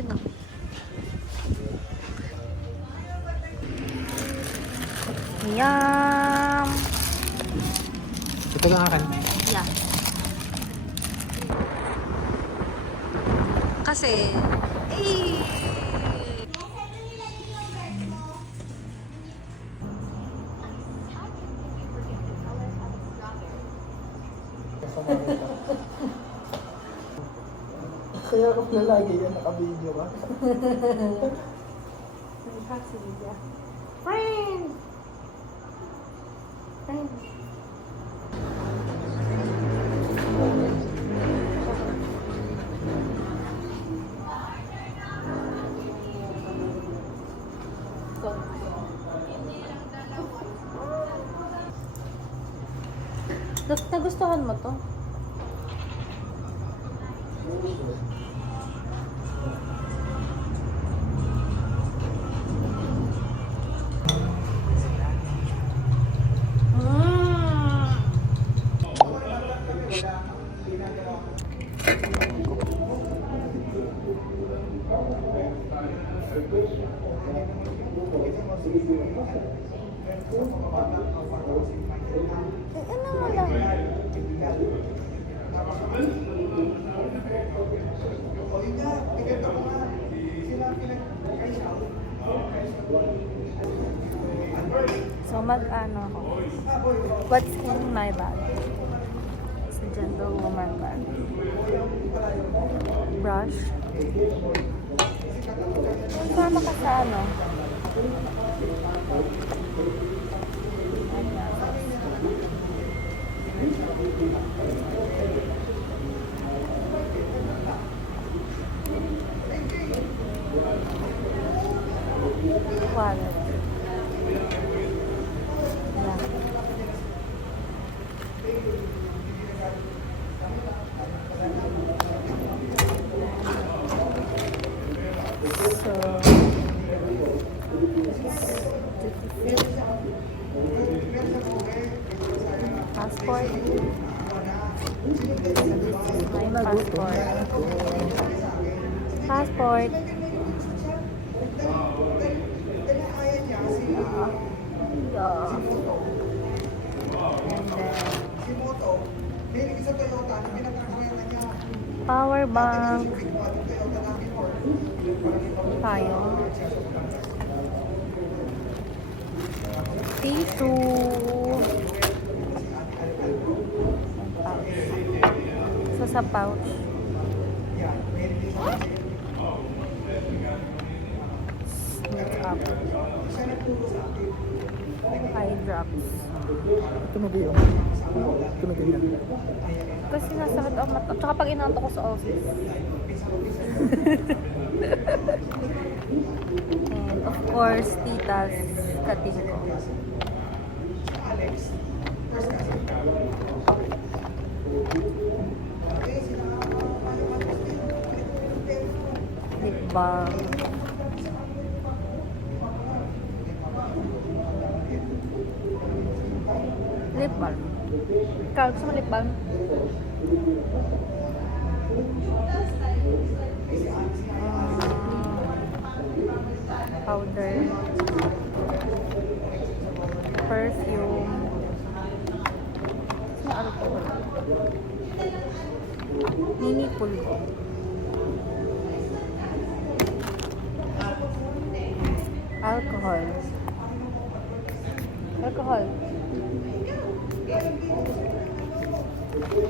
yun eh. Yum! Ito lang akin. Yeah. Kasi, eh, Kaya ako lalagi yan, naka-video ka. Friend! Friend! Nagustuhan mo to? Ano mo lang? So mag-ano ako. What's in my bag? It's a gentlewoman bag. Brush. Sama ka sa ano? Wallet. Passport. My passport. Passport. Power bank. Tayo. Tissue. So sa pouch. Makeup. Eye drops. Tumigil yun. Tumigil yan. Kasi nasakit ang mata. Tsaka pag inaanto ko sa office. And of course, tita's kating ko. Lip balm. Lip balm. Ikaw, gusto mo lip balm? Powder. Perfume. Ano alcohol? Mini pulbo. Alcohol. Alcohol.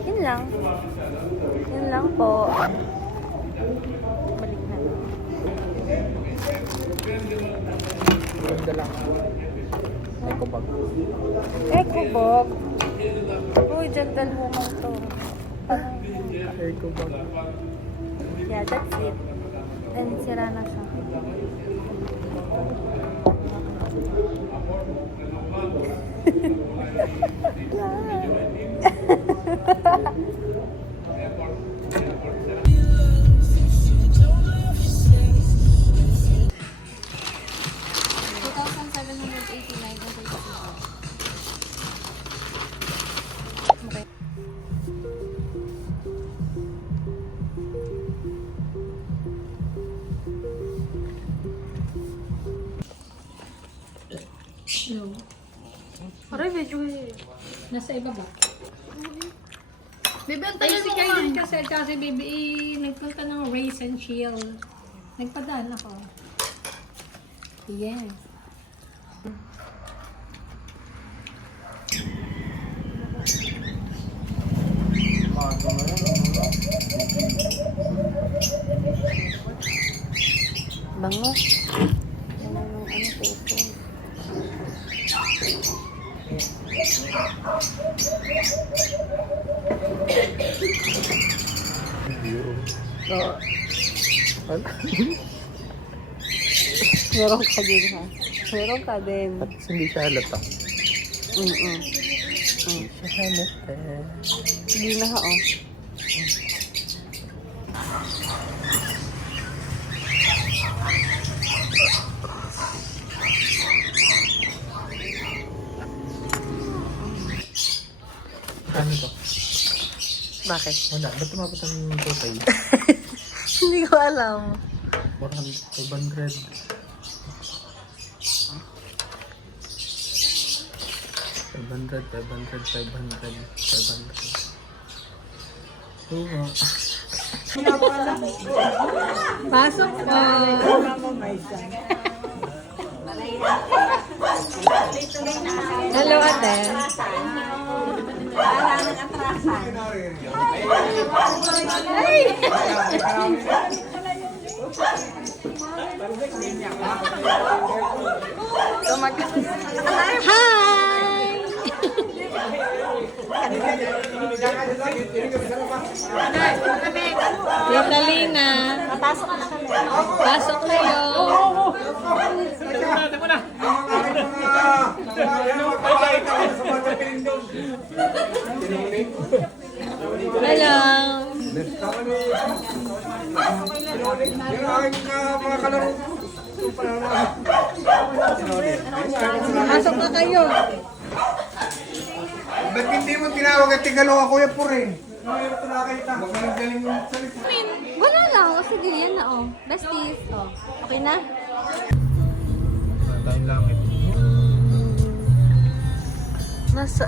Yun lang. Yun lang po. Balik na. Ganda lang. Eco bag. Eco bag. Uy, gentlewoman to. Eco bag. Yeah, that's it. And sira na siya. Nasa iba ba? Bebe, ang Ay, tagal si mo Kailin kumain. kasi, tsaka si Bibi, nagpunta ng Race and Shield. Nagpadaan ako. Yes. Bango. Ano po? Oo. Ano? Meron ka din ha. Meron ka din. At hindi siya halata. Mm-mm. Hindi siya halata. Hindi na ha oh. Ano to? Bakit? Wala. Ba't tumapot ang totay? Hindi ko alam. 400, 500. $500, $500. Oo. Pasok po. Hello, ate. Hi! Tita Lina. Pasok kayo. Hello. Pasok na kayo. Ba't hindi mo tinawag at Tigaloa, Kuya Puring? Huwag mo nagaling mo salita. Wala lang. O sige, yan na oh. Besties. Oh. Okay na? Wala tayong langit. Nasa...